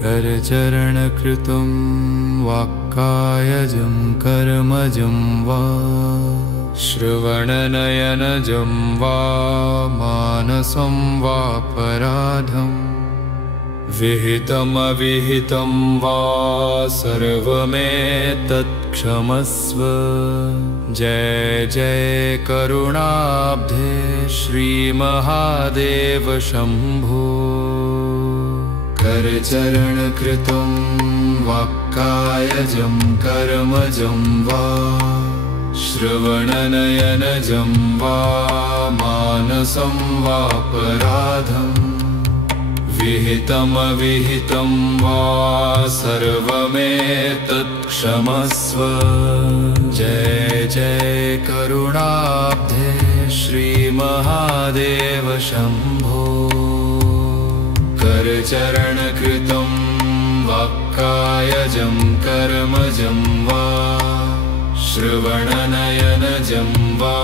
करचरणकृतं वाक्कायजं कर्मजं वा श्रवणनयनजं वा मानसं वापराधं विहितमविहितं वा सर्वमेतत्क्षमस्व। जय जय करुणाब्धे श्रीमहादेव शम्भो। करचरणकृतं वाक्कायजं कर्मजं वा श्रवणनयनजं वा मानसं वापराधं विहितमविहितं वा सर्वमेतत्क्षमस्व। जय जय करुणाब्धे श्रीमहादेव शम्भो। करचरणकृतं वाक्कायजं कर्मजं वा श्रवणनयनजं वा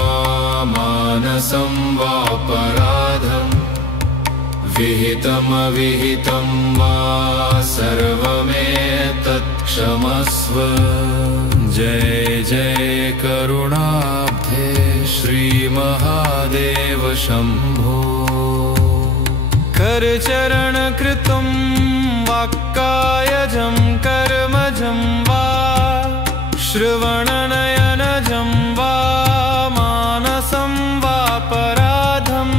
मानसं वापराधं विहितमविहितं वा सर्वमेतत्क्षमस्व। जय जय करुणाब्धे श्रीमहादेव शम्भो। करचरणकृतं वाक्कायजं कर्मजं वा श्रवणनयनजं वा मानसं वापराधं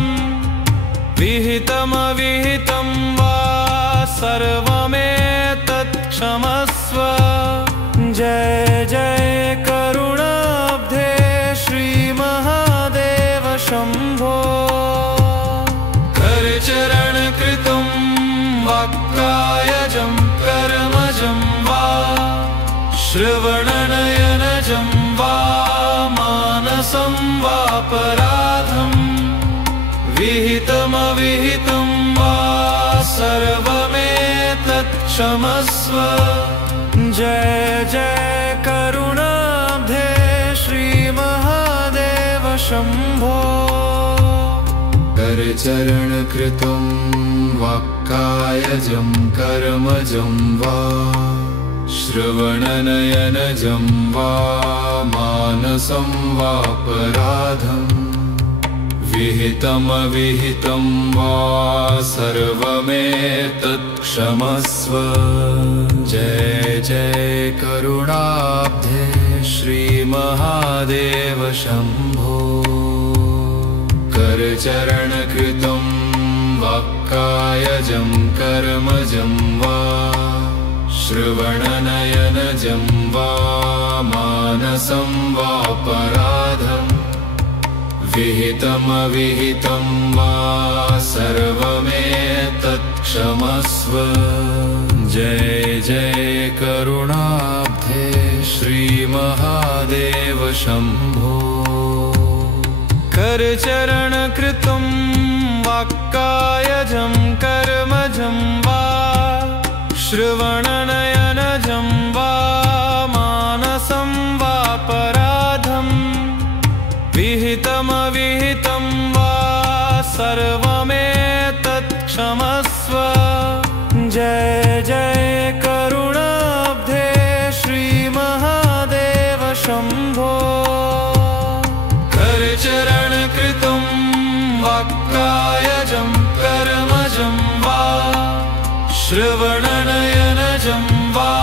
विहितमविहितं वा सर्वमेतत्क्षमस्व। जय जय करुणाब्धे श्रीमहादेव शम्भो। करचरणकृतं वाक्कायजं कर्मजं वा श्रवणनयनजं वा मानसं वापराधं विहितमविहितं वा सर्वमेतत्क्षमस्व। जय जय करुणाब्धे श्रीमहादेव शम्भो। करचरणकृतं वाक्कायजं कर्मजं वा श्रवणनयनजं वा मानसं वापराधं विहितमविहितं वा सर्वमेतत्क्षमस्व। जय जय करुणाब्धे श्रीमहादेव शम्भो। करचरणकृतं वाक्कायजं कर्मजं वा श्रवणनयनजं वा मानसं वापराधं विहितमविहितं वा सर्वमेतत्क्षमस्व। जय जय करुणाब्धे श्रीमहादेव शम्भो। करचरणकृतं वाक्कायजं कर्मजं वा श्रवणनयनजं वा मानसं वापराधं विहितमविहितं वा सर्वमेतत्क्षमस्व। जय जय करुणाब्धे श्रीमहादेव शम्भो। करचरणकृतं वाक्कायजं कर्मजं वा श्रवणनयनजं वा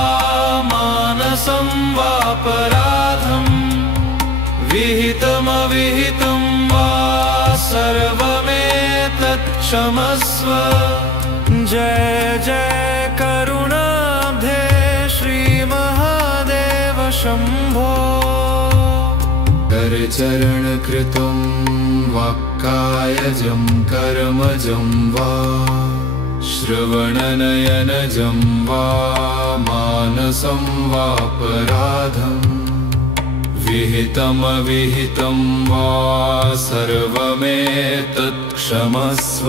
मानसं वापराधं विहितमविहितं वा सर्वमेतत्क्षमस्व। जय जय करुणाब्धे श्रीमहादेव शम्भो। करचरणकृतं वाक्कायजं कर्मजं वा श्रवणनयनजं वा मानसं वापराधं विहितमविहितं वा सर्वमेतत्क्षमस्व।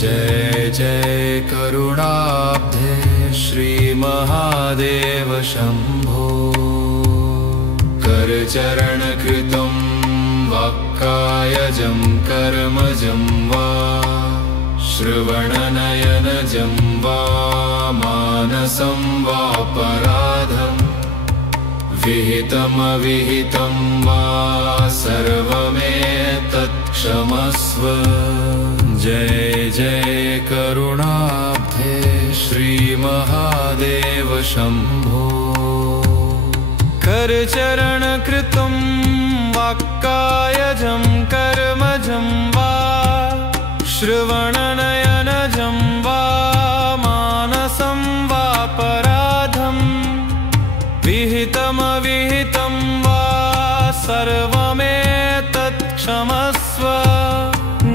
जय जय करुणाब्धे श्रीमहादेव शम्भो। करचरणकृतं वाक्कायजं कर्मजं वा श्रवणनयनजं वा मानसं वापराधं विहितमविहितं वा सर्वमेतत् क्षमस्व। जय जय करुणाब्धे श्रीमहादेव शम्भो। करचरणकृतं वाक्कायजं कर्मजं वा श्रवणनयनजं वा मानसं वापराधं विहितमविहितं वा सर्वमेतत् क्षमस्व।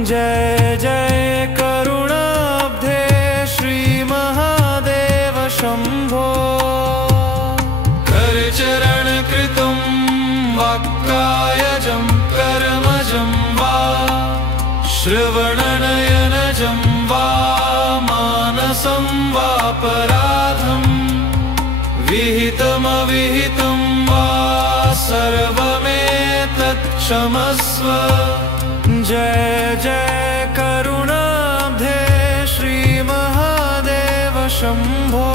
जय जय करुणाब्धे श्रीमहादेव शम्भो। करचरणकृतं वाक्कायजं कर्मजं वा श्रवणनयनजं वा मानसं वापराधं विहितमविहितं वा सर्वमेतत् क्षमस्व। जय जय करुणाब्धे श्रीमहादेव शम्भो।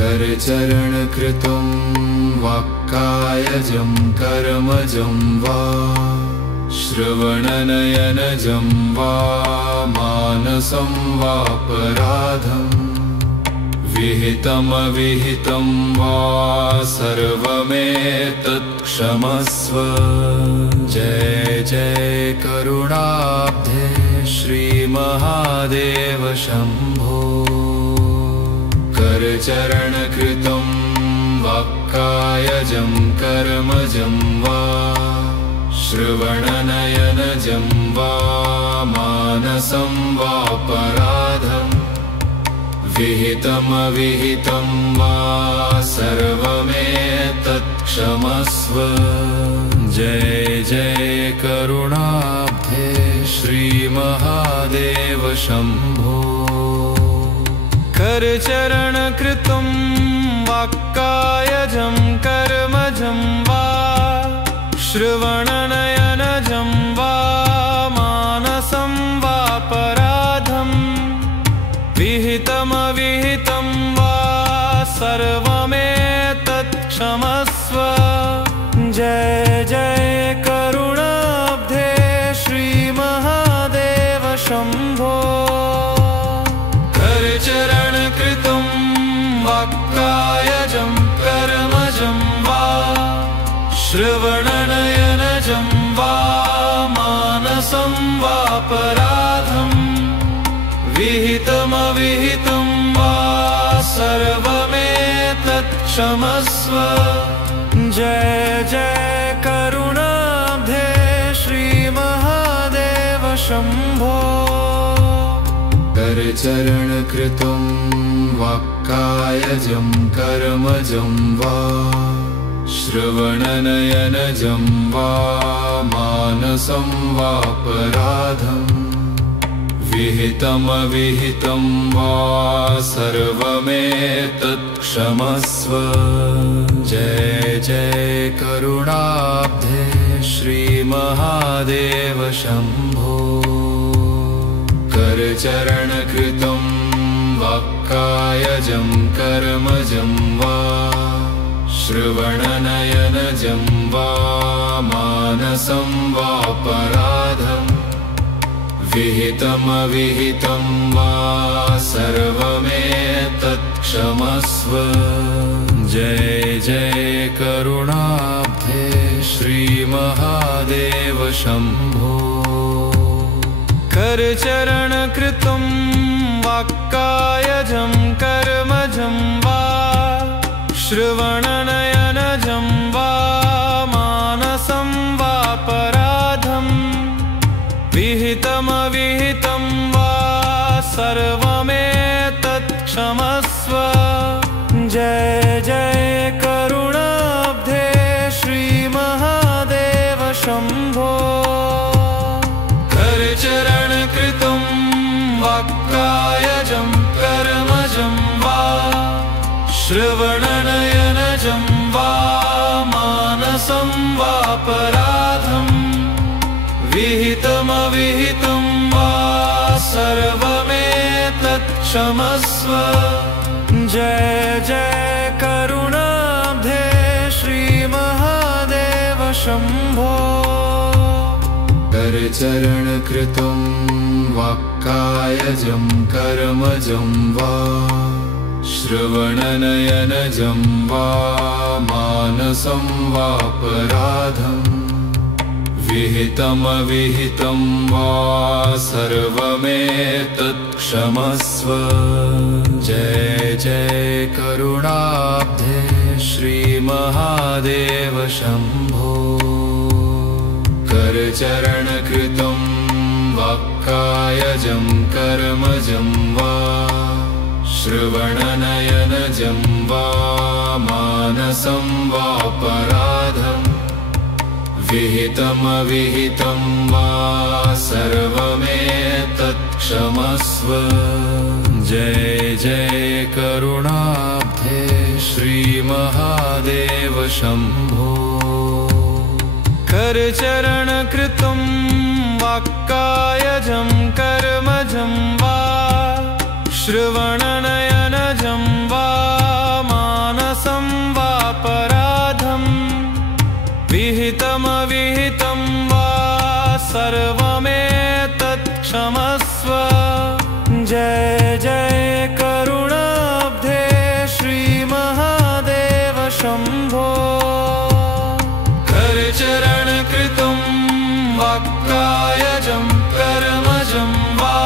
करचरणकृतं वाक्कायजं कर्मजं वा श्रवणनयनजं वा मानसं वापराधं विहितमविहितं वा सर्वमेतत् क्षमस्व। जय जय करुणाब्धे श्रीमहादेव शम्भो। करचरणकृतं वाक्कायजं कर्मजं वा श्रवणनयनजं वा मानसं वापराधं विहितमविहितं वा सर्वमेतत् क्षमस्व। जय जय करुणाब्धे श्रीमहादेव शम्भो। करचरणकृतं वाक्कायजं कर्मजं वा श्रवणनयनजं वा मानसं वापराधं विहितमविहितं वा सर्वमेतत् क्षमस्व। जय जय करुणाब्धे श्रीमहादेव शम्भो। करचरणकृतं वाक्कायजं कर्मजं वा श्रवणनयनजं वा मानसं वापराधं विहितमविहितं वा सर्वमेतत् क्षमस्व। जय जय करुणाब्धे श्रीमहादेव शम्भो। करचरणकृतं वाक्कायजं कर्मजं वा श्रवणनयनजं वा मानसं वापराधं विहितमविहितं वा सर्वमेतत् क्षमस्व। जय जय करुणाब्धे श्रीमहादेव शम्भो। करचरणकृतं वाक्कायजं कर्मजं वा श्रवणनयनजं वा मानसं वापराधं विहितमविहितं वा सर्वमेतत् क्षमस्व। जय जय करुणाब्धे श्रीमहादेव शम्भो। करचरणकृतं वाक्कायजं कर्मजं वा श्रवणनयनजं वा मानसं वापराधं विहितमविहितं वा सर्वमेतत् क्षमस्व। जय जय करुणाब्धे श्रीमहादेव शम्भो। करचरणकृतं वाक्कायजं कर्मजं वा श्रवणनयनजं वा मानसं वा वापराधं विहितमविहितं वा सर्वमेतत् क्षमस्व। जय जय करुणाब्धे श्रीमहादेव शम्भो। करचरणकृतं वाक्कायजं कर्मजं वा श्रवणनयनजं वा मानसं वापराधं विहितमविहितं वा सर्वमेतत् क्षमस्व। जय जय करुणाब्धे श्रीमहादेव शम्भो। करचरणकृतं वाक्कायजं कर्मजं वा श्रवणनयनजं वा मानसं वापराधं विहितमविहितं वा सर्वमेतत् क्षमस्व। जय जय करुणाब्धे श्रीमहादेव शम्भो। करचरणकृतं वाक्कायजं कर्मजं वा श्रवणनयनजं वा मानसं वापराधं विहितमविहितं वा सर्वमेतत् क्षमस्व। जय जय करुणाब्धे श्रीमहादेव शम्भो। करचरणकृतं वाक्कायजं कर्मजं वा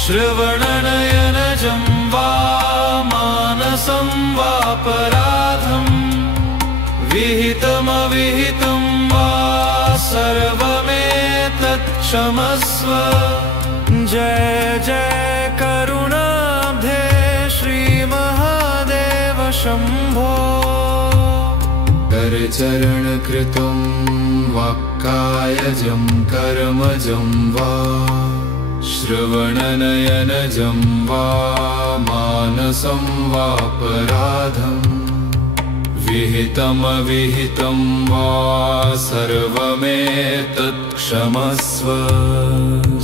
श्रवणनयनजं वा मानसं वापराधं विहितमविहितं वा सर्वमेतत् क्षमस्व। जय जय करुणाब्धे श्रीमहादेव शम्भो। करचरणकृतं वाक्कायजं कर्मजं वा श्रवणनयनजं वा मानसं वापराधं विहितमविहितं वा सर्वमेतत् क्षमस्व।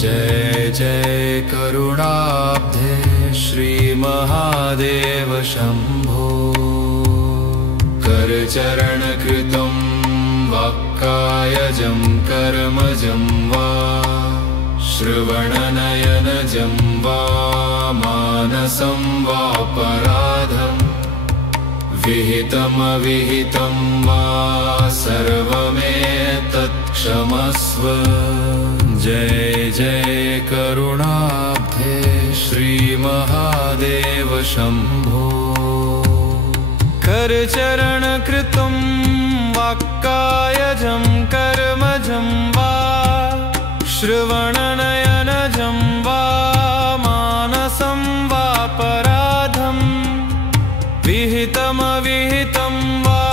जय जय करुणाब्धे श्रीमहादेव शम्भो। करचरणकृतं वाक्कायजं कर्मजं वा श्रवणनयनजं वा मानसं वापराधं विहितमविहितं वा सर्वमेतत् क्षमस्व। जय जय करुणाब्धे श्रीमहादेव शम्भो। करचरणकृतं वाक्कायजं कर्मजं वा श्रवणनयनजं वा मानसं वापराधं विहितमविहितं वा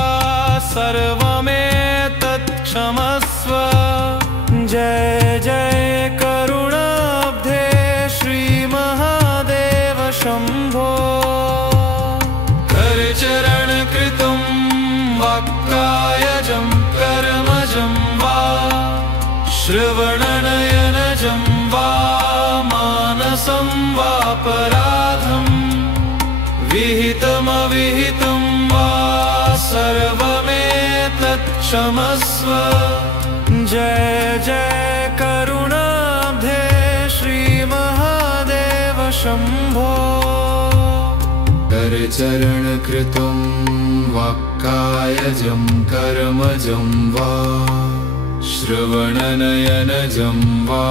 सर्वमेतत् क्षमस्व। जय जय करुणाब्धे श्रीमहादेव शम्भो। करचरणकृतं वाक्कायजं कर्मजं वा श्रवणनयनजं वा मानसं वापराधं विहितमविहितं वा सर्वमेतत् क्षमस्व। जय जय करुणाब्धे श्रीमहादेव शम्भो। करचरणकृतं वाक्कायजं कर्मजं वा श्रवणनयनजं वा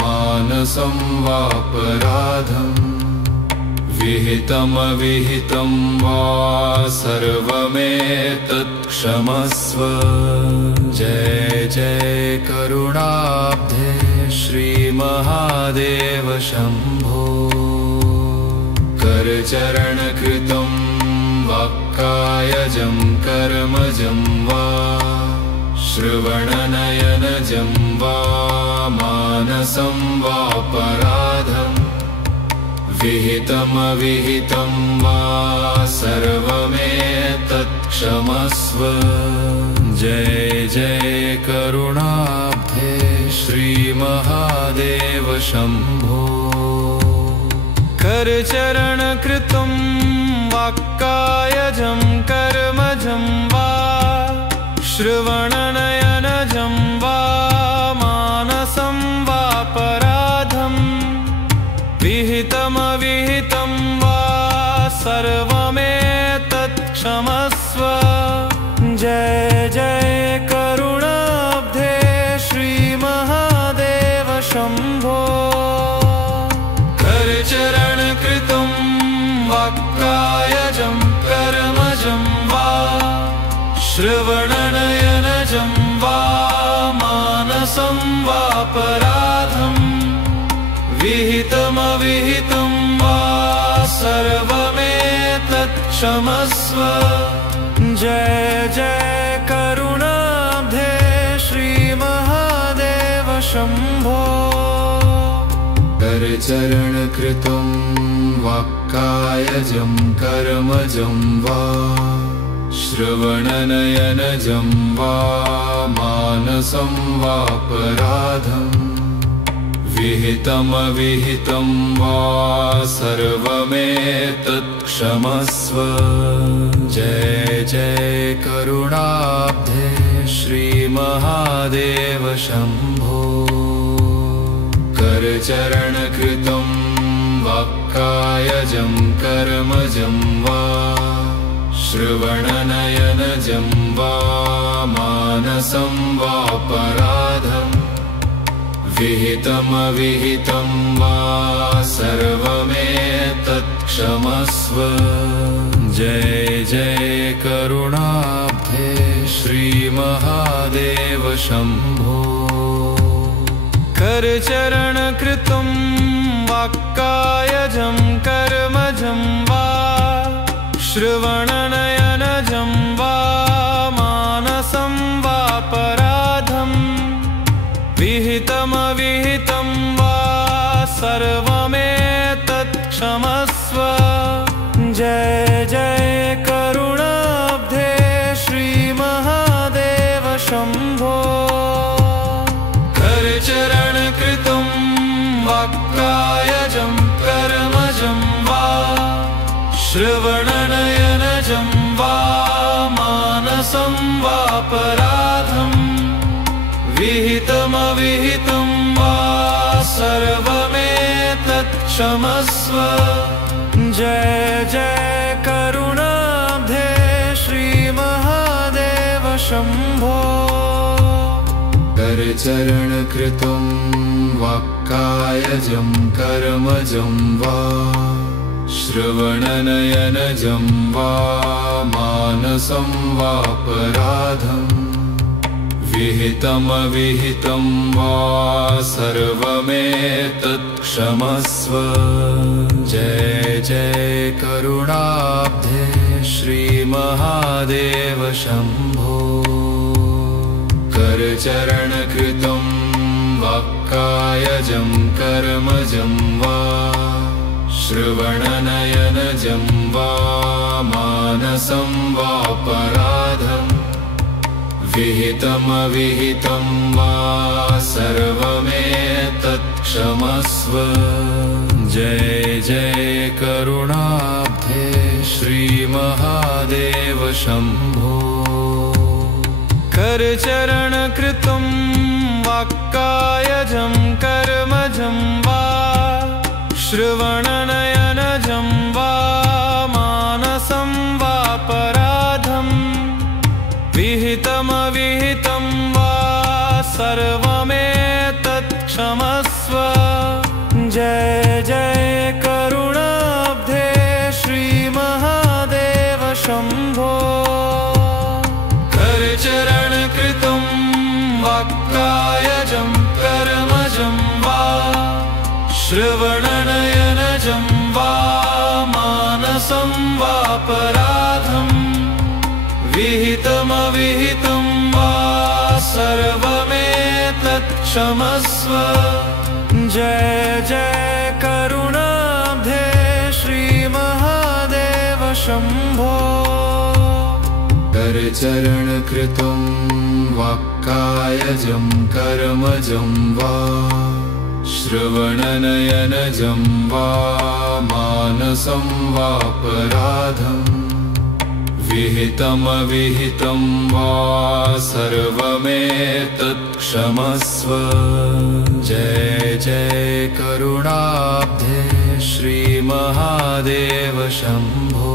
मानसं वापराधं विहितमविहितं वा सर्वमेतत् क्षमस्व। जय जय करुणाब्धे श्रीमहादेव शम्भो। करचरणकृतं वाक्कायजं कर्मजं वा श्रवणनयनजं वा मानसं वापराधं विहितमविहितं वा सर्वमेतत् तत्क्षमस्व। जय जय करुणाब्धे श्रीमहादेव शम्भो। करचरणकृतं वाक्कायजं कर्मजं वा श्रवणनयनजं वा मानसं वापराधं विहितमविहितं वा सर्वमेतत्क्षमस्व। जय जय करुणाब्धे श्रीमहादेव शम्भो। करचरणकृतं वाक्कायजं कर्मजं वा श्रवणनयनजं वा मानसं वापराधं विहितमविहितं वा सर्वमेतत्क्षमस्व। जय जय करुणाब्धे श्रीमहादेव शम्भो। करचरणकृतं वाक्कायजं कर्मजं वा श्रवणनयनजं वा मानसं वापराधं विहितमविहितं वा सर्वमेतत्क्षमस्व। जय जय करुणाब्धे श्रीमहादेव शम्भो। करचरणकृतं वाक्कायजं कर्मजं वा श्रवणनयनजं वा मानसं वापराधं विहितमविहितं वा सर्वमेतत्क्षमस्व। जय जय करुणाब्धे श्रीमहादेव शम्भो। करचरणकृतं वाक्कायजं कर्मजं वा श्रवणनयनजं वा मानसं वापराधं विहितमविहितं वा सर्वमेतत्क्षमस्व। जय जय करुणाब्धे श्रीमहादेव शम्भो। करचरणकृतं वाक्कायजं कर्मजं वा श्रवणनयनजं वा मानसं वापराधं विहितमविहितं वा सर्वमेतत्क्षमस्व। जय जय करुणाब्धे श्रीमहादेव शम्भो। करचरणकृतं वाक्कायजं कर्मजं वा श्रवणनयनजं वा मानसं वापराधं विहितमविहितं वा सर्वमेतत्क्षमस्व। जय जय करुणाब्धे श्रीमहादेव शम्भो। करचरणकृतं वाक्कायजं कर्मजं वा श्रवणनयनजं वा मानसं वापराधं विहितमविहितं वा सर्वमेतत्क्षमस्व। जय जय करुणाब्धे श्रीमहादेव शम्भो। करचरणकृतं वाक्कायजं कर्मजं वा श्रवणनयनजं वा मानसं वापराधं विहितमविहितं वा सर्वमेतत्क्षमस्व। जय जय करुणाब्धे श्रीमहादेव शम्भो। करचरणकृतं वाक्कायजं कर्मजं वा श्रवणनयनजं वा मानसं वापराधं विहितमविहितं वा सर्वमेतत्क्षमस्व। जय जय करुणाब्धे श्रीमहादेव शम्भो। करचरणकृतं वाक्कायजं कर्मजं वा श्रवणनयनजं वा मानसं वापराधम् विहितमविहितं वा सर्वमेतत् क्षमस्व। जय जय करुणाब्धे श्रीमहादेव शम्भो।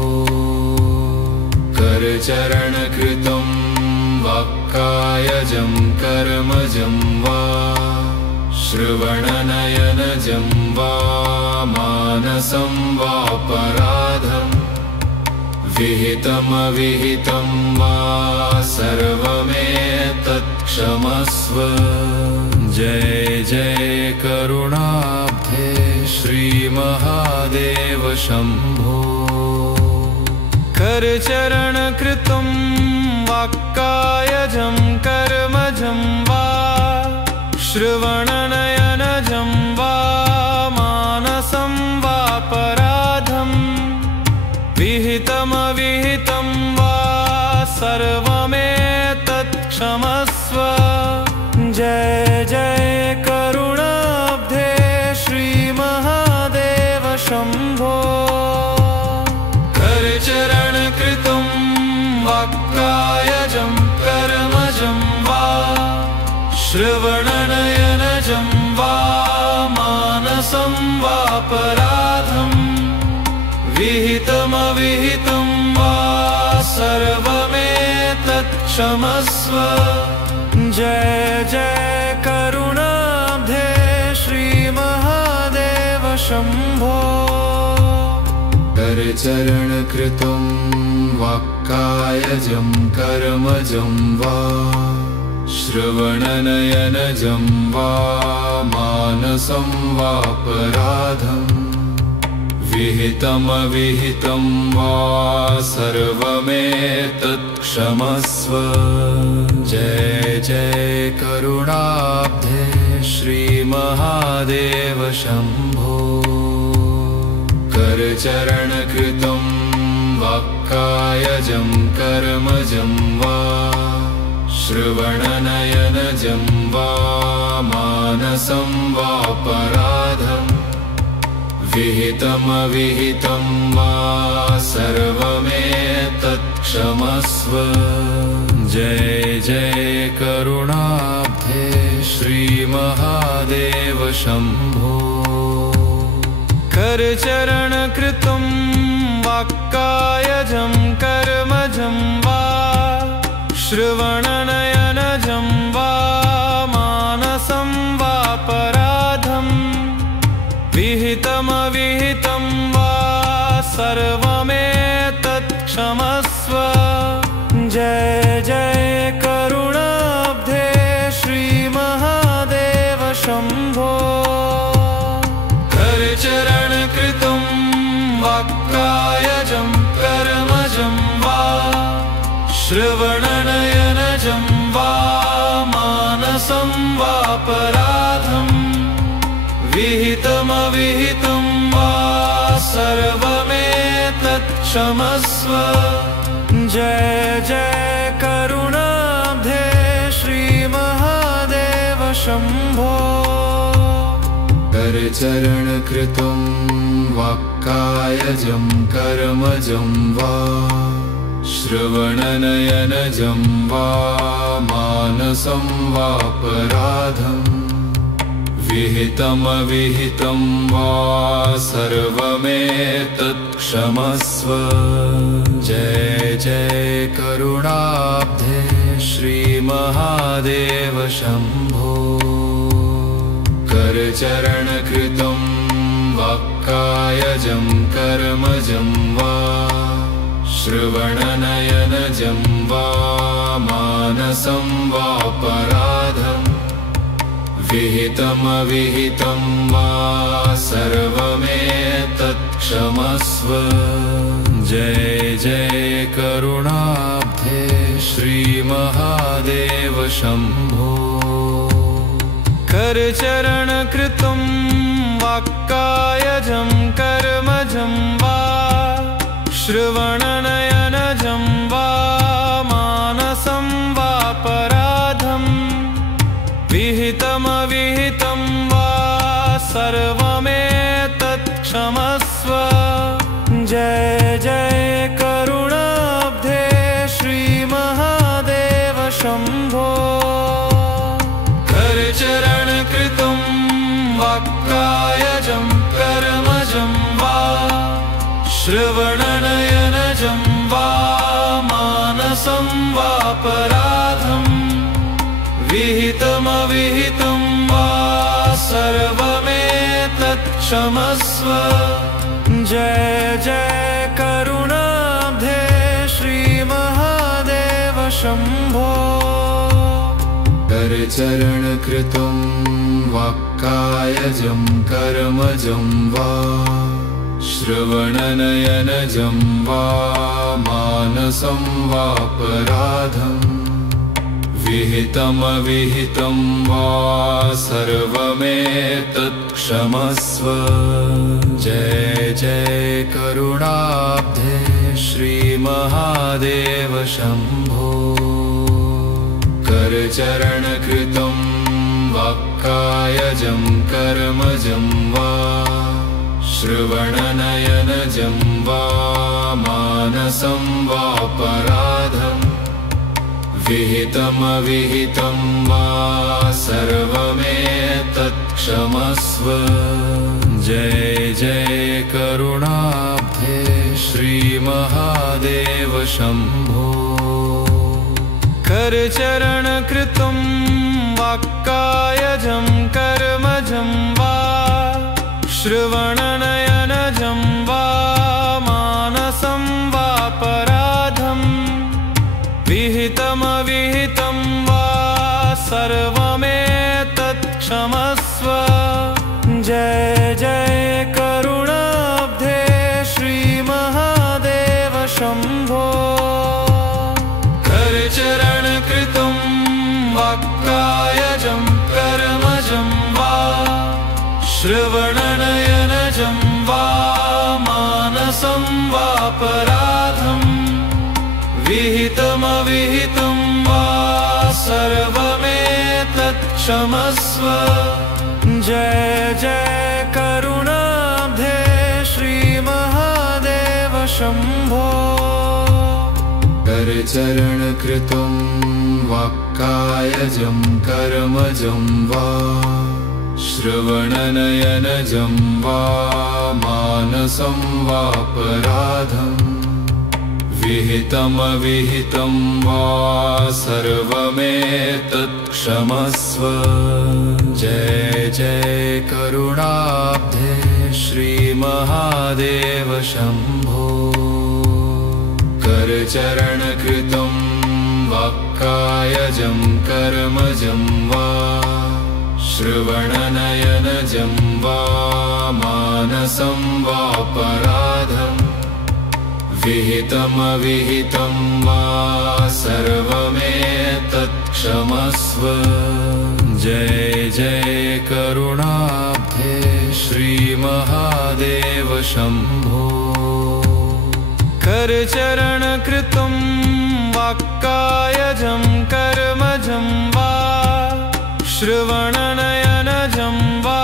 करचरणकृतं वाक्कायजं कर्मजं वा श्रवणनयनजं वा मानसं वापराधम् विहितमविहितं वा सर्वमेतत् क्षमस्व। जय जय करुणाब्धे श्रीमहादेव शम्भो। करचरणकृतं वाक्कायजं कर्मजं वा श्रवणनयनजं वा मानसं वापराधम् विहितमविहितं वा सर्वमेतत् क्षमस्व। जय जय करुणाब्धे श्रीमहादेव शम्भो। करचरणकृतं वाक्कायजं कर्मजं वा श्रवणनयनजं वा मानसं वापराधम् विहितमविहितं वा सर्वमेतत् क्षमस्व। जय जय करुणाब्धे श्रीमहादेव शम्भो। करचरणकृतं वाक्कायजं कर्मजं वा श्रवणनयनजं वा मानसं वापराधम् विहितमविहितं वा सर्वमेतत् क्षमस्व। जय जय करुणाब्धे श्रीमहादेव शम्भो। करचरणकृतं वाक्कायजं कर्मजं वा श्रवणनयनजं वा मानसं वापराधम् विहितमविहितं वा सर्वमेतत् क्षमस्व। जय जय करुणाब्धे श्रीमहादेव शम्भो। करचरणकृतं वाक्कायजं कर्मजं वा श्रवणनयनजं वा मानसं वापराधम् विहितमविहितं वा सर्वमेतत् क्षमस्व। जय जय करुणाब्धे श्रीमहादेव शम्भो। करचरणकृतं वाक्कायजं कर्मजं वा श्रवणनयनजं वा मानसं वापराधम् विहितमविहितं वा सर्वमेतत् क्षमस्व। जय जय करुणाब्धे श्रीमहादेव शम्भो। करचरणकृतं वाक्कायजं कर्मजं वा श्रवणनयनजं वा मानसं वापराधम् विहितमविहितं वा सर्वमेतत् क्षमस्व। जय जय करुणाब्धे श्रीमहादेव शम्भो। करचरणकृतं वाक्कायजं कर्मजं वा श्रवणनयनजं वा मानसं वापराधम् विहितमविहितं वा सर्वमेतत् क्षमस्व। जय जय करुणाब्धे श्रीमहादेव शम्भो। करचरणकृतं वाक्कायजं कर्मजं वा श्रवणनयनजं वा मानसं विहितमविहितं वा सर्वमेतत् क्षमस्व। जय जय करुणाब्धे श्रीमहादेव शम्भो। करचरणकृतं वाक्कायजं कर्मजं वा श्रवणनयनजं वा मानसं वापराधं विहितमविहितं वा सर्वमेतत् क्षमस्व। जय जय करुणाब्धे श्रीमहादेव शम्भो। करचरणकृतं वाक्कायजं कर्मजं वा श्रवणनयनजं वा मानसं वापराधं विहितमविहितं वा सर्वमेतत् क्षमस्व। जय जय करुणाब्धे श्रीमहादेव शम्भो। करचरणकृतं वाक्कायजं कर्मजं वा श्रवणनयनजं वा मानसं वापराधं विहितमविहितं वा सर्वमेतत् क्षमस्व। जय जय करुणाब्धे श्रीमहादेव शम्भो। करचरणकृतं वाक्कायजं कर्मजं वा श्रवणनयनजं वा मानसं वापराधं विहितमविहितं वा सर्वमेतत् क्षमस्व। जय जय करुणाब्धे श्रीमहादेव शम्भो। करचरणकृतं वाक्कायजं कर्मजं वा श्रवणनयनजं वा मानसं वापराधं विहितमविहितं वा सर्वमेतत् क्षमस्व। जय जय करुणाब्धे श्रीमहादेव शम्भो। करचरणकृतं वाक्कायजं कर्मजं वा श्रवणनयनजं वा मानसं वापराधं विहितमविहितं वा सर्वमेतत् क्षमस्व। जय जय करुणाब्धे श्रीमहादेव शम्भो। करचरणकृतं वाक्कायजं कर्मजं वा श्रवणनयनजं वा मानसं वापराधं विहितमविहितं वा सर्वमेतत् क्षमस्व। जय जय करुणाब्धे श्रीमहादेव शम्भो। करचरणकृतं वाक्कायजं कर्मजं वा श्रवणनयनजं वा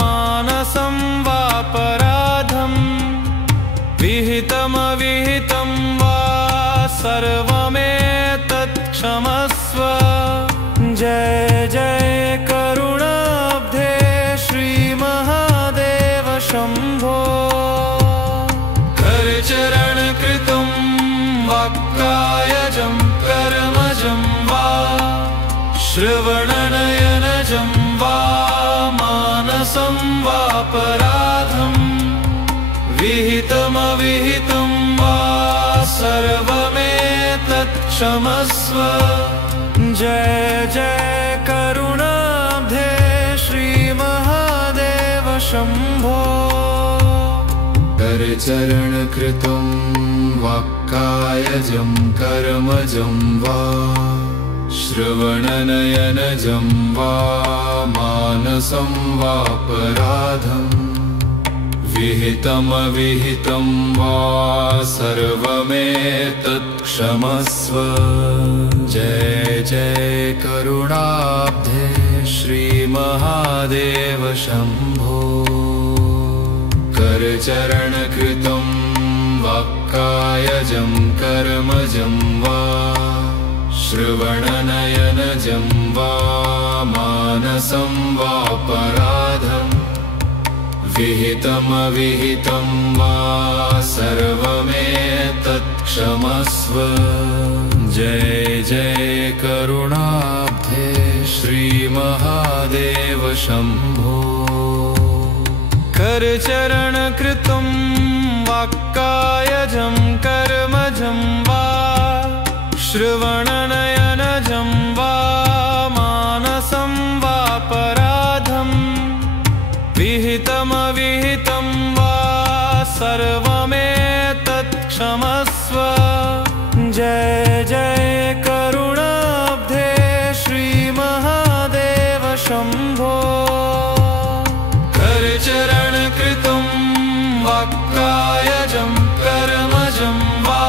मानसं वापराधं विहितमविहितं वा सर्वमेतत् क्षमस्व। जय जय करुणाब्धे श्रीमहादेव शम्भो। करचरणकृतं वाक्कायजं कर्मजं वा श्रवणनयनजं वा मानसं वापराधं विहितमविहितं वा सर्वमेतत् क्षमस्व। जय जय करुणाब्धे श्रीमहादेव शम्भो। करचरणकृतं वाक्कायजं कर्मजं वा श्रवणनयनजं वा मानसं वापराधं विहितमविहितं वा सर्वमेतत् क्षमस्व। जय जय करुणाब्धे श्रीमहादेव शम्भो करचरणकृतं वाक्कायजं कर्मजं वा श्रवणनयनजं वा मानसं वापराधं विहितमविहितं वा सर्वमेतत्क्षमस्व। जय जय करुणाब्धे श्रीमहादेव शम्भो करचरणकृतं वाक्कायजं कर्मजं वा श्रवणनयनजं वा मानसं वापराधं विहितमविहितं वा सर्वमेतत्क्षमस्व। जय जय करुणाब्धे श्रीमहादेव शम्भो करचरणकृतं वाक्कायजं कर्मजं वा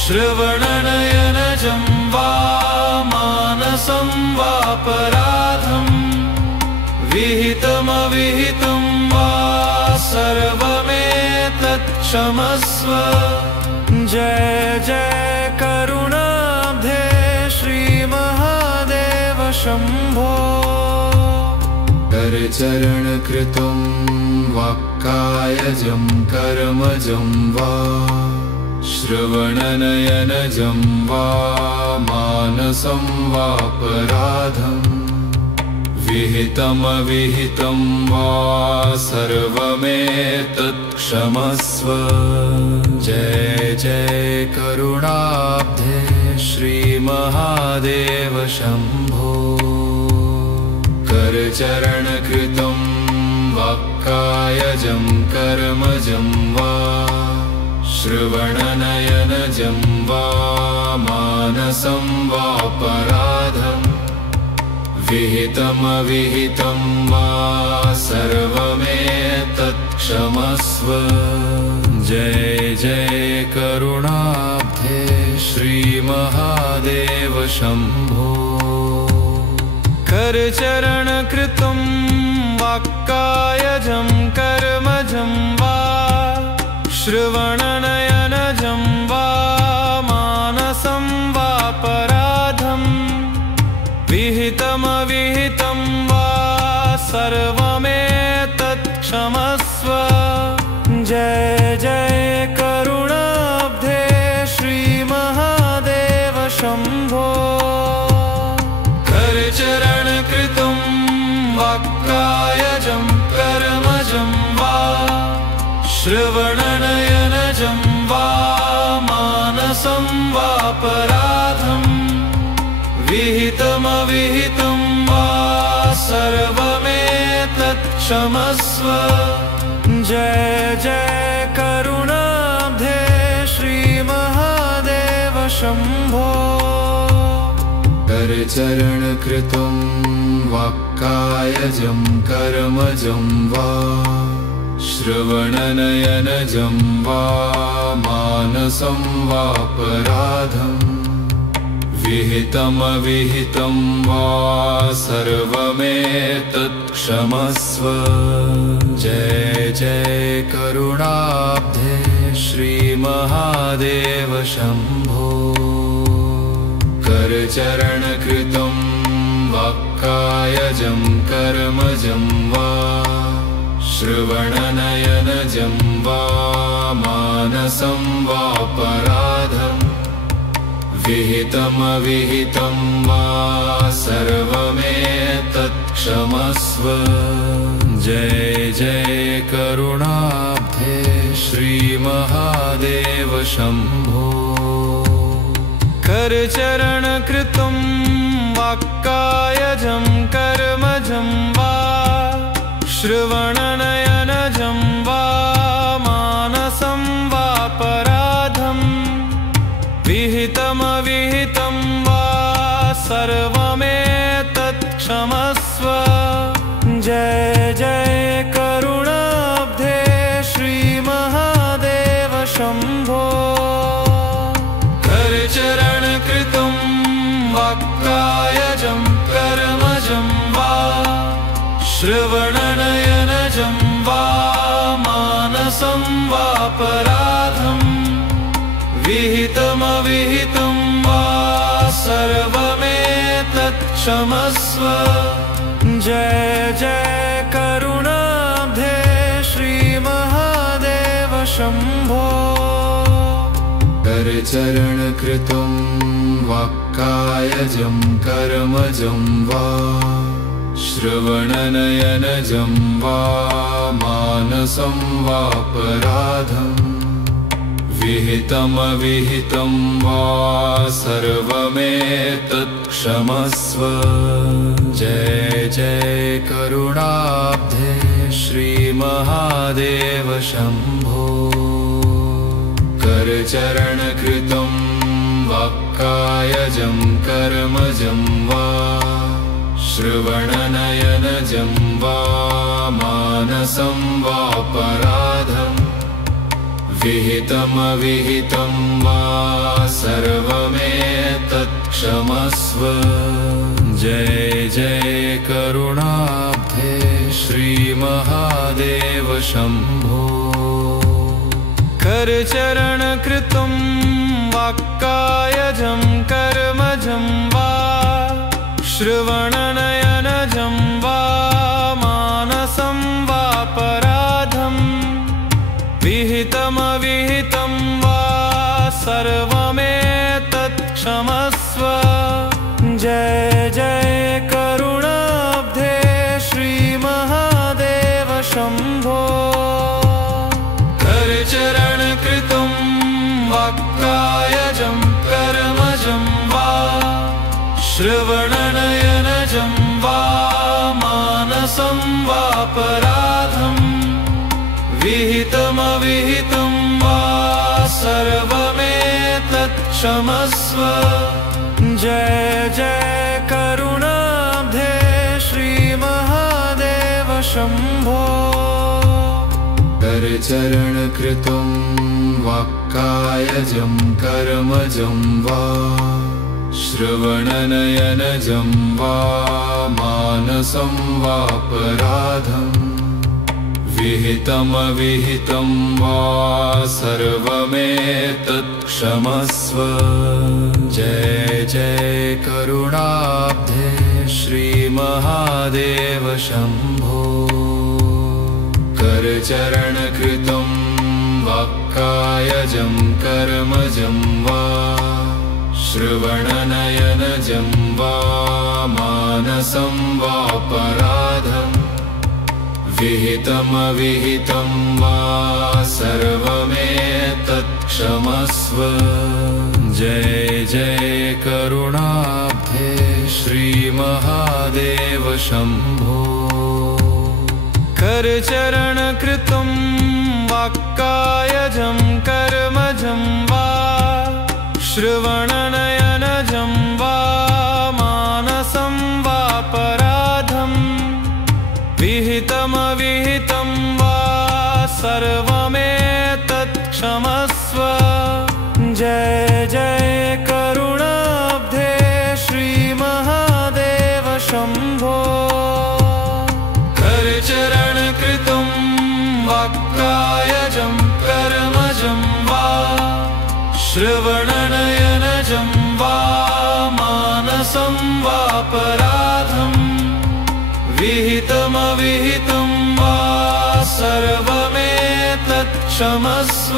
श्रवणनयनजं वा मानसं वापराधं विहितमविहितं वा सर्वमेतत्क्षमस्व। जय जय करुणाब्धे श्रीमहादेव शम्भो करचरणकृतं वाक्कायजं कर्मजं वा श्रवणनयनजं वा मानसं वापराधं विहितमविहितं वा सर्वमेतत्क्षमस्व। जय जय करुणाब्धे श्रीमहादेव शम्भो करचरणकृतं वाक्कायजं कर्मजं वा श्रवणनयनजं वा मानसं वापराधं विहितमविहितं वा सर्वमेतत्क्षमस्व। जय जय करुणाब्धे श्रीमहादेव शम्भो करचरणकृतं वाक्कायजं कर्मजं वा श्रवणनयनजं वा मानसं वापराधं विहितमविहितं वा सर्वमेतत्क्षमस्व। जय जय करुणाब्धे श्रीमहादेव शम्भो करचरणकृतं वाक्कायजं कर्मजं वा श्रवणनयनजं वा मानसं वापराधं विहितमविहितं वा सर्वमेतत्क्षमस्व। जय जय करुणाब्धे श्रीमहादेव शम्भो करचरणकृतं वाक्कायजं कर्मजं वा श्रवणनयनजं वा मानसं वापराधं विहितमविहितं वा सर्वमेतत्क्षमस्व। जय जय करुणाब्धे श्रीमहादेव शम्भो करचरणकृतं वाक्कायजं कर्मजं वा श्रवणनयनजं वा मानसं वापराधं विहितमविहितं वा सर्वमेतत्क्षमस्व। जय जय करुणाब्धे श्रीमहादेव शम्भो करचरणकृतं वाक्कायजं कर्मजं वा श्रवणनयनजं वा मानसं वापराधं विहितमविहितं वा सर्वमेतत्क्षमस्व। जय जय करुणाब्धे श्रीमहादेव शम्भो करचरणकृतं वाक्कायजं कर्मजं वा श्रवणनयनजं वा मानसं वापराधं विहितमविहितं वा सर्वमेतत् क्षमस्व। जय जय करुणाब्धे श्रीमहादेव शम्भो। करचरणकृतं वाक्कायजं कर्मजं वा श्रवणनयनजं वा मानसं वापराधं विहितमविहितं वा सर्वमेतत् क्षमस्व। जय जय करुणाब्धे श्रीमहादेव शम्भो। करचरणकृतं वाक्कायजं कर्मजं वा श्रवणनयनजं वा मानसं वापराधं विहितमविहितं वा सर्वमेतत् क्षमस्व। जय जय करुणाब्धे श्रीमहादेव शम्भो। करचरणकृतं वाक्कायजं कर्मजं वा श्रवणनयनजं वा मानसं वापराधं विहितमविहितं वा सर्वमेतत् क्षमस्व। जय जय करुणाब्धे श्रीमहादेव शम्भो। करचरणकृतं वाक्कायजं कर्मजं वा श्रवणनयनजं वा मानसं वापराधं विहितमविहितं वा सर्वमेतत् क्षमस्व। जय जय करुणाब्धे श्रीमहादेव शम्भो। करचरणकृतं वाक्कायजं कर्मजं वा श्रवणनयनजं वा मानसं वापराधं विहितमविहितं वा सर्वमेतत् क्षमस्व। जय जय करुणाब्धे श्रीमहादेव शम्भो। करचरणकृतं वाक्कायजं कर्मजं वा श्रवणनयनजं वा मानसं वापराधं विहितमविहितं वा सर्वमेतत् क्षमस्व। जय जय करुणाब्धे श्रीमहादेव शम्भो। करचरणकृतं वाक्कायजं कर्मजं वा श्रवणनयनजं वा मानसं वापराधं विहितमविहितं वा सर्वमेतत् क्षमस्व। जय जय करुणाब्धे श्रीमहादेव शम्भो। करचरणकृतं वाक्कायजं कर्मजं वा श्रवणनयनजं वा मानसं वापराधं विहितमविहितं वा सर्वमेतत् क्षमस्व।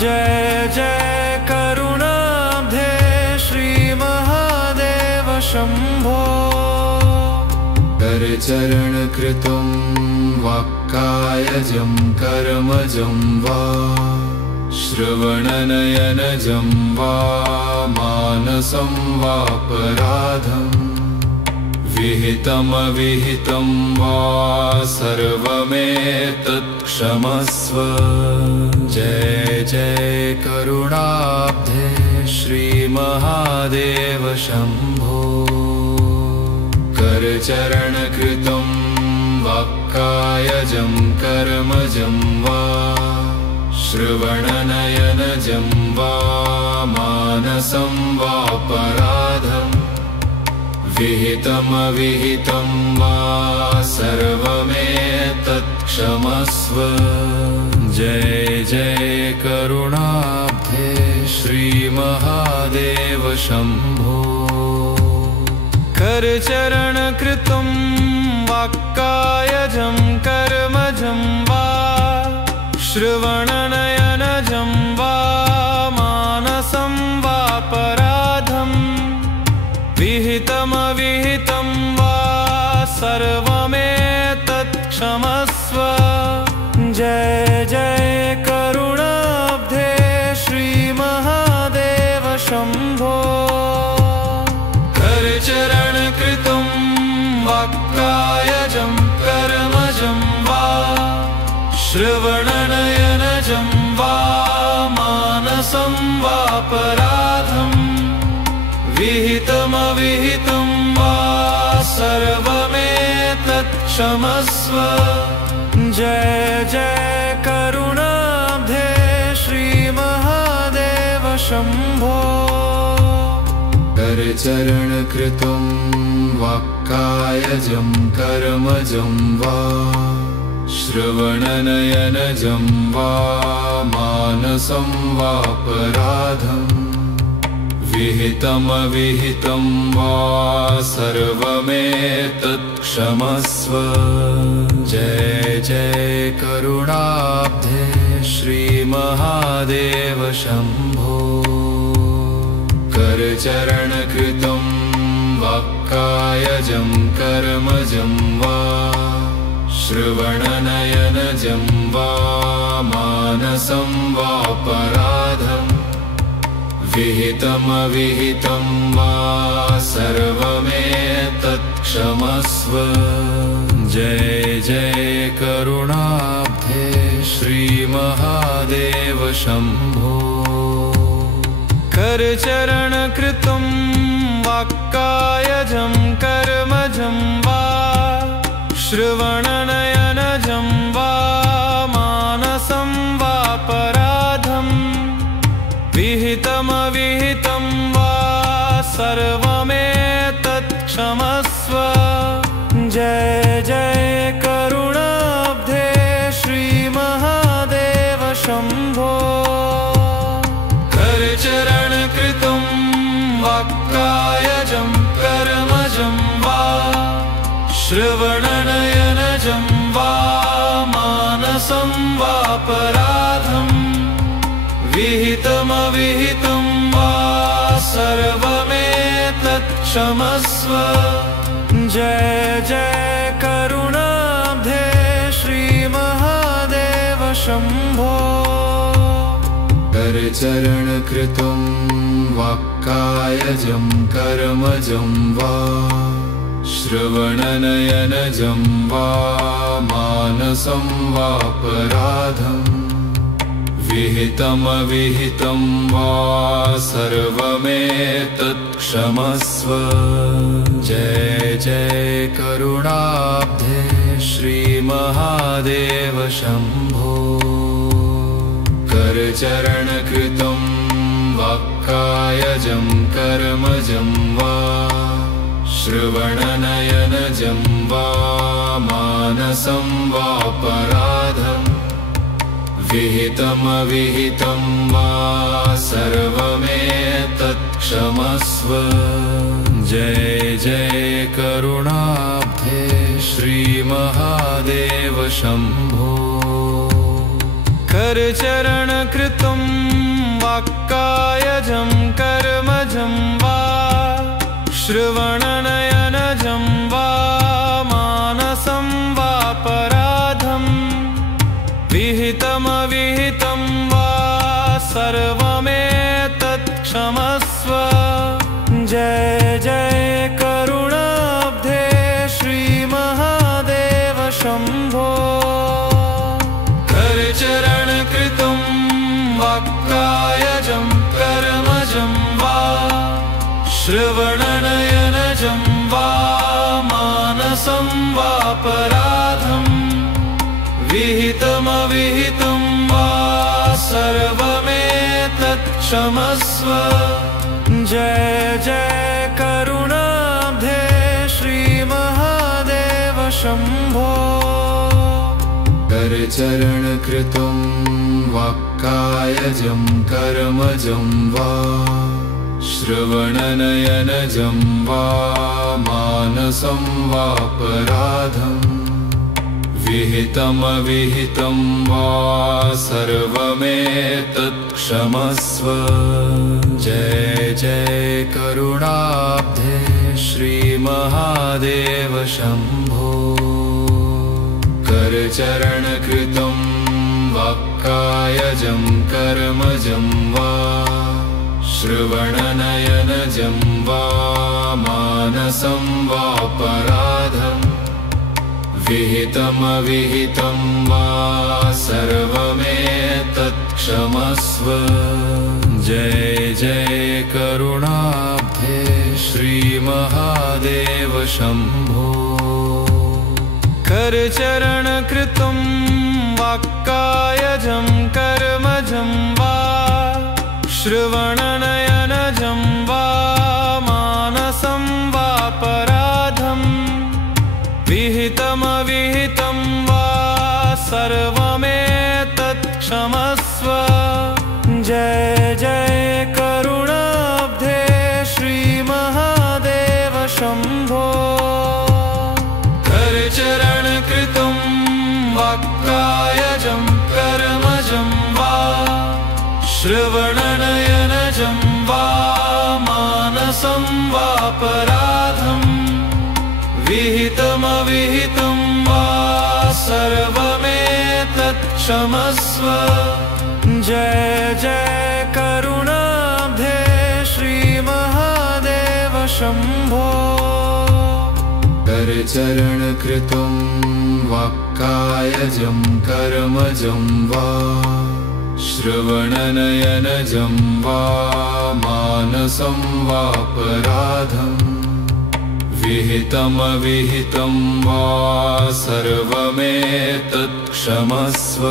जय जय करुणाब्धे श्रीमहादेव शम्भो। करचरणकृतं वाक्कायजं कर्मजं वा श्रवणनयनजं वा मानसं वापराधं विहितमविहितं वा सर्वमेतत् क्षमस्व। जय जय करुणाब्धे श्रीमहादेव शम्भो। करचरणकृतं वाक्कायजं कर्मजं वा श्रवणनयनजं वा मानसं वापराधं विहितमविहितं वा सर्वमेतत् क्षमस्व। जय जय करुणाब्धे श्रीमहादेव शम्भो। करचरणकृतं वाक्कायजं कर्मजं वा श्रवणनयनजं वा मानसं वापराधं विहितमविहितं वा सर्वमेतत् क्षमस्व। जय जय करुणाब्धे श्रीमहादेव शम्भो। करचरणकृतं वाक्कायजं कर्मजं वा श्रवणनयनजं वा मानसं वापराधं विहितमविहितं वा सर्वमेतत् क्षमस्व। जय जय करुणाब्धे श्रीमहादेव शम्भो। करचरणकृतं वाक्कायजं कर्मजं वा श्रवणनयनजं वा मानसं वापराधं विहितमविहितं वा सर्वमेतत् क्षमस्व। जय जय करुणाब्धे श्रीमहादेव शम्भो। करचरणकृतं वाक्कायजं कर्मजं वा श्रवणनयनजं वा मानसं वापराधं विहितमविहितं वा सर्वमेतत् क्षमस्व। जय जय करुणाब्धे श्रीमहादेव शम्भो। करचरणकृतं वाक्कायजं कर्मजं वा श्रवणनयनजं वा मानसं वापराधं विहितमविहितं वा सर्वमेतत् क्षमस्व। जय जय करुणाब्धे श्रीमहादेव शम्भो। करचरणकृतं वाक्कायजं कर्मजं वा श्रवणनयनजं वा मानसं वापराधं विहितमविहितं वा सर्वमेतत् क्षमस्व। जय जय करुणाब्धे श्रीमहादेव शम्भो। करचरणकृतं वाक्कायजं कर्मजं वा श्रवणनयनजं वा मानसं वापराधं विहितमविहितं वा सर्वमेतत् क्षमस्व। जय जय करुणाब्धे श्रीमहादेव शम्भो। करचरणकृतं वाक्कायजं कर्मजं वा श्रवणनयनजं वा मानसं वापराधं विहितमविहितं वा सर्वमेतत् क्षमस्व। जय जय करुणाब्धे श्रीमहादेव शम्भो। करचरणकृतं वाक्कायजं कर्मजं वा श्रवणनयनजं वा मानसं वापराधं विहितमविहितं वा सर्वमेतत् क्षमस्व। जय जय करुणाब्धे श्रीमहादेव शम्भो। करचरणकृतं वाक्कायजं कर्मजं वा श्रवणनयनजं वा मानसं वापराधं विहितमविहितं वा सर्वमेतत् क्षमस्व। जय जय करुणाब्धे शम्भो करचरणकृतं वाक्कायजं कर्मजं वा श्रवणनयनजं वा मानसं वापराधं विहितमविहितं वा सर्वमेतत् क्षमस्व। जय जय करुणाब्धे श्रीमहादेव शम्भो करचरणकृतं वाक्कायजं कर्मजं वा श्रवणनयनजं वा मानसं वापराधं विहितमविहितं वा सर्वमेतत् क्षमस्व। जय जय करुणाब्धे श्रीमहादेव शम्भो करचरणकृतं वाक्कायजं कर्मजं वा श्रवणनयनजं वा मानसं वापराधं विहितमविहितं वा सर्वमेतत् क्षमस्व। जय जय करुणाब्धे श्रीमहादेव शम्भो करचरणकृतं वाक्कायजं कर्मजं वा श्रवणनयनजं वा मानसं वापराधं विहितमविहितं वा सर्वमेतत् क्षमस्व। जय जय करुणाब्धे श्रीमहादेव शम्भो करचरणकृतं वाक्कायजं कर्मजं वा श्रवणनयनजं वा मानसं वापराधं विहितमविहितं वा सर्वमेतत् क्षमस्व।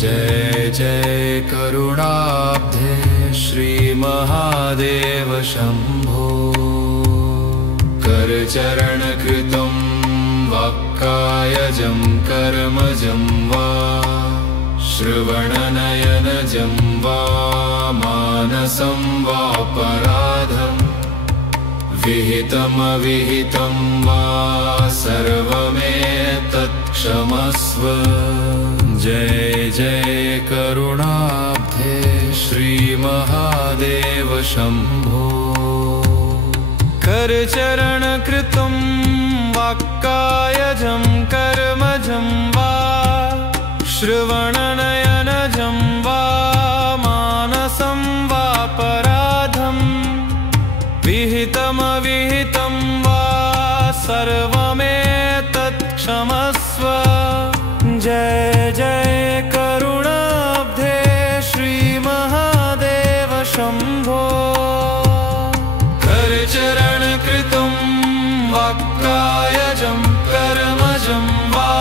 जय जय करुणाब्धे श्रीमहादेव शम्भो करचरणकृतं वाक्कायजं कर्मजं वा श्रवणनयनजं वा मानसं वापराधं विहितमविहितं वा सर्वमेतत् क्षमस्व। जय जय करुणाब्धे श्रीमहादेव शम्भो करचरणकृतं वाक्कायजं कर्मजं वा श्रवणनयनजं वा मानसं वापराधं विहितमविहितं वा सर्वमेतत् क्षमस्व। जय जय करुणाब्धे श्रीमहादेव शम्भो करचरणकृतं वाक्कायजं कर्मजं वा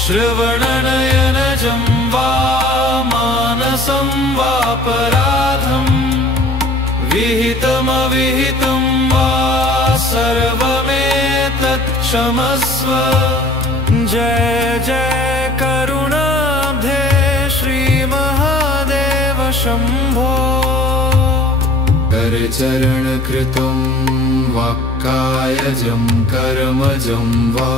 श्रवणनयनजं वा मानसं वापराधं विहितमविहितं वा सर्वमेतत् क्षमस्व। जय जय करुणाब्धे श्रीमहादेव शम्भो करचरणकृतं वाक्कायजं कर्मजं वा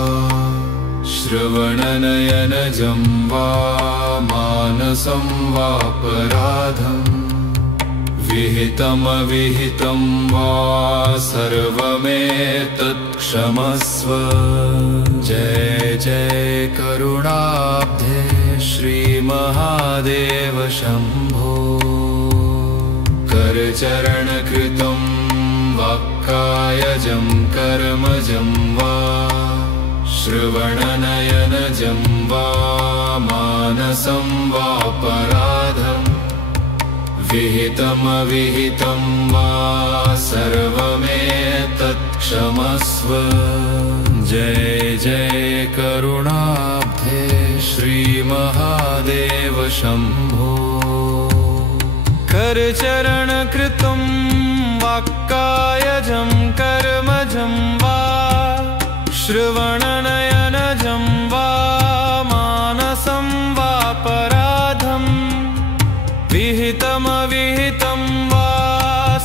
श्रवणनयनजं वा मानसं वापराधं विहितमविहितं वा सर्वमेतत् क्षमस्व। जय जय करुणाब्धे श्रीमहादेव शम्भो करचरणकृतं वाक्कायजं कर्मजं वा श्रवणनयनजं वा मानसं वापराधं विहितमविहितं वा सर्वमेतत् क्षमस्व। जय जय करुणाब्धे श्रीमहादेव शम्भो करचरणकृतं वाक्कायजं कर्मजं वा श्रवणनयनजं वा मानसं वापराधं विहितमविहितं वा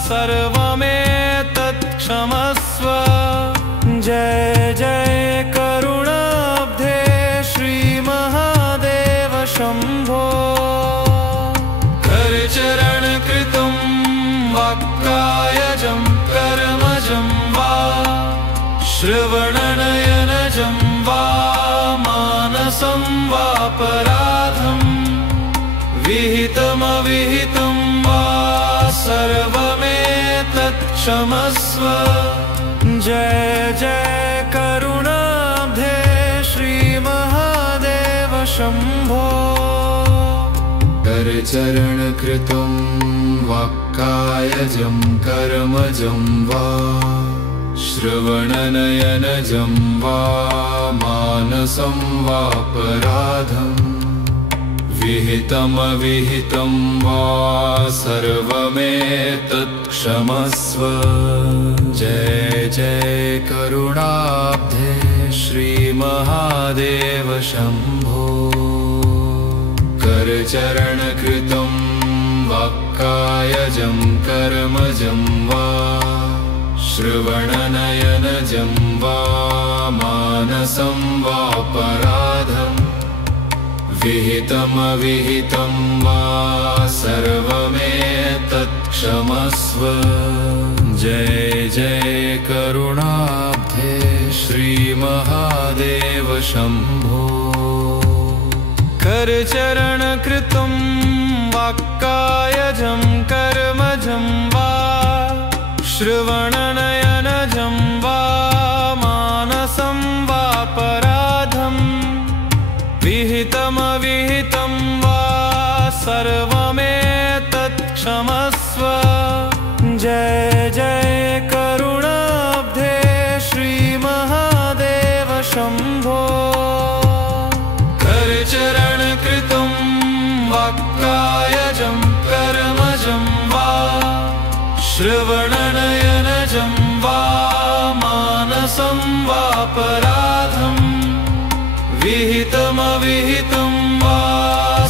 सर्वमेतत् क्षमस्व। जय जय करुणाब्धे श्रीमहादेव शम्भो। करचरणकृतं वाक्कायजं कर्मजं वा श्रवणनयनजं वा मानसं वापराधं विहितमविहितं वा सर्वमेतत् क्षमस्व। जय जय करुणाब्धे श्रीमहादेव शम्भो। करचरणकृतं वाक्कायजं कर्मजं वा श्रवणनयनजं वा मानसं वापराधं विहितमविहितं वा सर्वमेतत् क्षमस्व। जय जय करुणाब्धे श्रीमहादेव शम्भो। करचरणकृतं वाक्कायजं कर्मजं वा श्रवणनयनजं वा मानसं वापराधं विहितमविहितं वा सर्वमेतत् क्षमस्व। जय जय करुणाब्धे श्रीमहादेव शम्भो। करचरणकृतं वाक्कायजं कर्मजं वा श्रवणनयनजं वा मानसं वापराधं विहितमविहितं वा सर्वमेतत् क्षमस्व। जय जय करुणाब्धे श्रीमहादेव शम्भो। करचरणकृतं वाक्कायजं कर्मजं वा श्रवणनयनजं वा मानसं वापराधं विहितमविहितं वा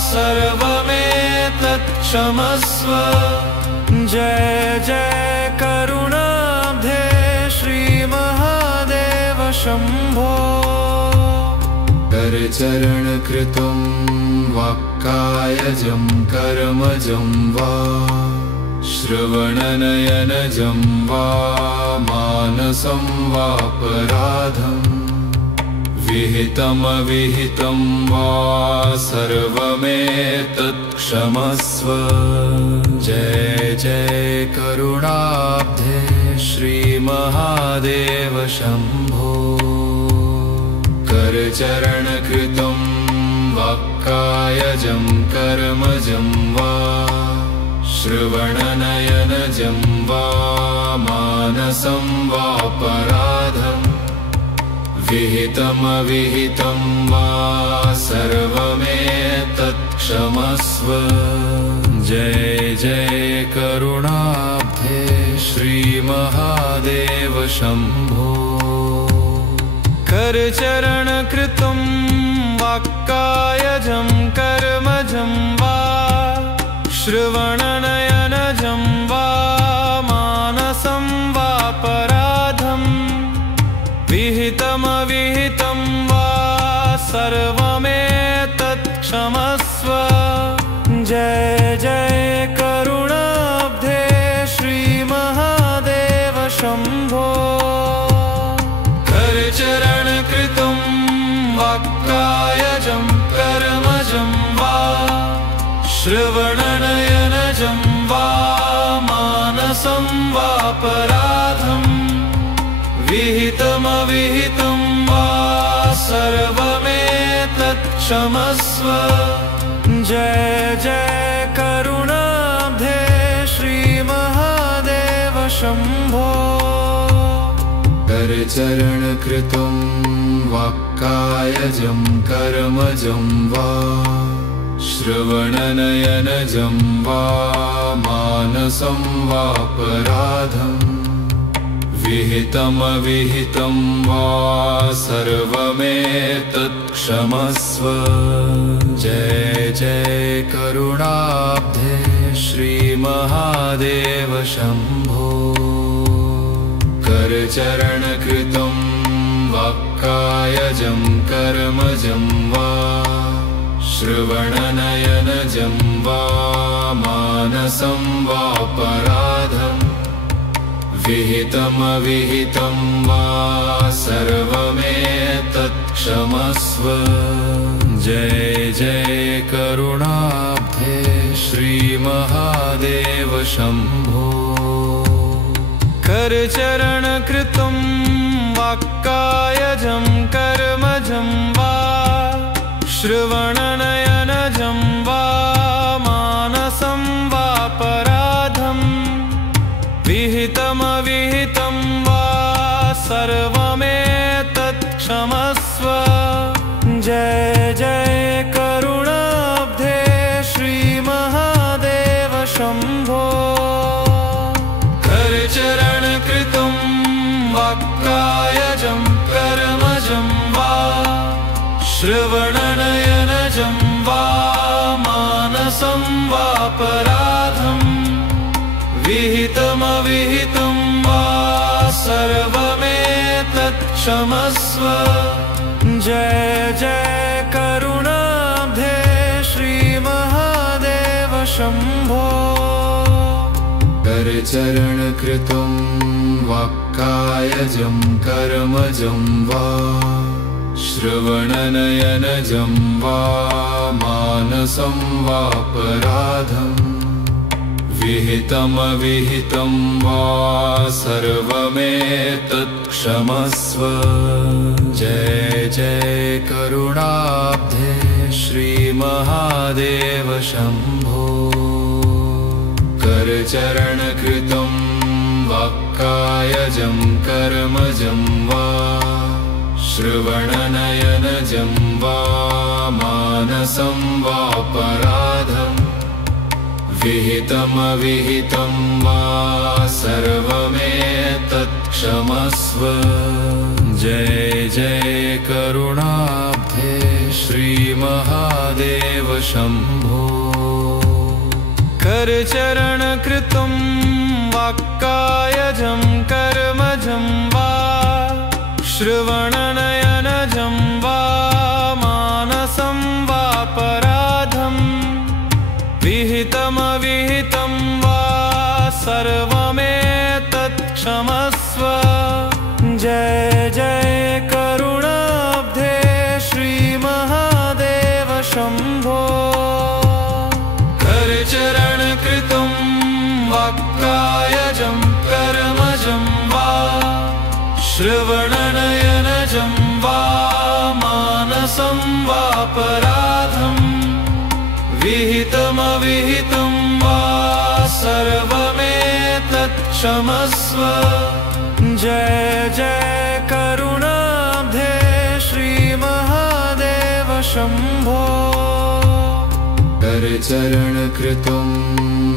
सर्वमेतत् क्षमस्व। जय जय करुणाब्धे श्रीमहादेव शम्भो। करचरणकृतं वाक्कायजं कर्मजं वा श्रवणनयनजं वा मानसं वापराधं विहितमविहितं वा सर्वमेतत् क्षमस्व। जय जय करुणाब्धे श्रीमहादेव शम्भो। करचरणकृतं वाक्कायजं कर्मजं वा श्रवणनयनजं वा मानसं वापराधं विहितमविहितं वा सर्वमेतत् क्षमस्व। जय जय करुणाब्धे श्रीमहादेव शम्भो। करचरणकृतं वाक्कायजं कर्मजं वा श्रवणनयनजं वा मानसं वापराधं विहितमविहितं वा सर्वमेतत् क्षमस्व। जय जय करुणाब्धे श्रीमहादेव शम्भो। करचरणकृतं वाक्कायजं कर्मजं वा श्रवणनयनजं वा मानसं वापराधं विहितमविहितं वा सर्वमेतत् क्षमस्व। जय जय करुणाब्धे श्रीमहादेव शम्भो। करचरणकृतं वाक्कायजं कर्मजं वा श्रवणनयनजं वा मानसं वापराधं विहितमविहितं वा सर्वमेतत् क्षमस्व। जय जय करुणाब्धे श्रीमहादेव शम्भो। करचरणकृतं वाक्कायजं कर्मजं वा श्रवणनयनजं वा मानसं वापराधम् विहितमविहितं वा सर्वमेतत् क्षमस्व। जय जय करुणाब्धे श्रीमहादेव शम्भो। करचरणकृतं वाक्कायजं कर्मजं वा श्रवणनयनजं वा मानसं वापराधम् विहितमविहितं वा सर्वमेतत् क्षमस्व। जय जय करुणाब्धे श्रीमहादेव शम्भो। करचरणकृतं वाक्कायजं कर्मजं वा श्रवणनयनजं वा मानसं वापराधम् विहितमविहितं वा सर्वमेतत् क्षमस्व। जय जय करुणाब्धे श्रीमहादेव शम्भो। करचरणकृतं वाक्कायजं कर्मजं वा श्रवणनयनजं वा मानसं वापराधम् विहितमविहितं वा सर्वमेतत् क्षमस्व। जय जय करुणाब्धे श्रीमहादेव शम्भो। करचरणकृतं वाक्कायजं कर्मजं वा श्रवणनयनजं वा मानसं वापराधम् विहितमविहितं वा सर्वमेतत् क्षमस्व। जय जय करुणाब्धे श्रीमहादेव शम्भो। करचरणकृतं वाक्कायजं कर्मजं वा श्रवणनयनजं वा मानसं वापराधम् विहितमविहितं वा सर्वमेतत् क्षमस्व। जय जय करुणाब्धे श्रीमहादेव शम्भो। करचरणकृतं वाक्कायजं कर्मजं वा श्रवणनयनजं वा मानसं वापराधम् विहितमविहितं वा सर्वमेतत् क्षमस्व। जय जय करुणाब्धे श्रीमहादेव शम्भो। करचरणकृतं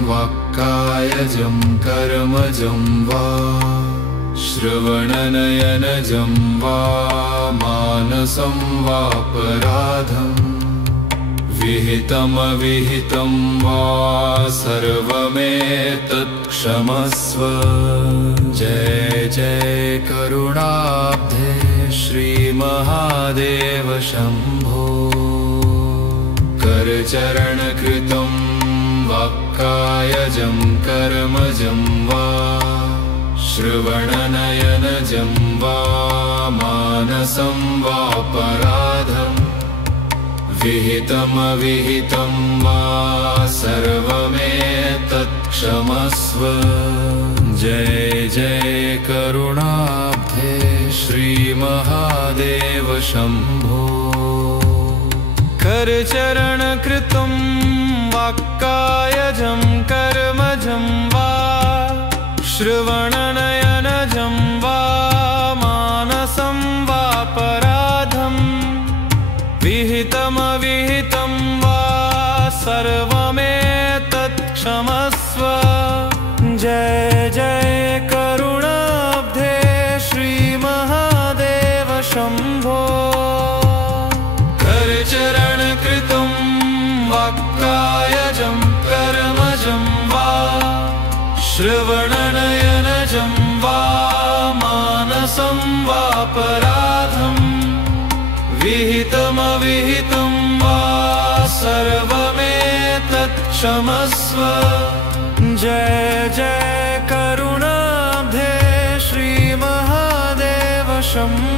वाक्कायजं कर्मजं वा श्रवणनयनजं वा मानसं वापराधम् विहितमविहितं वा सर्वमेतत् क्षमस्व। जय जय करुणाब्धे श्रीमहादेव शम्भो। करचरणकृतं वाक्कायजं कर्मजं वा श्रवणनयनजं वा मानसं वापराधम् विहितमविहितं वा सर्वमेतत् क्षमस्व। जय जय करुणाब्धे श्रीमहादेव शम्भो। करचरणकृतं वाक्कायजं कर्मजं वा श्रवणनयनजं वा मानसं वापराधम् विहितमविहितं वा सर्वमेतत् क्षमस्व। जय जय करुणाब्धे शम्भो करचरणकृतं वाक्कायजं कर्मजं वा श्रवणनयनजं वा मानसं वापराधं विहितमविहितं वा सर्वमेतत् क्षमस्व। जय जय करुणाब्धे श्री महादेव शम्भो।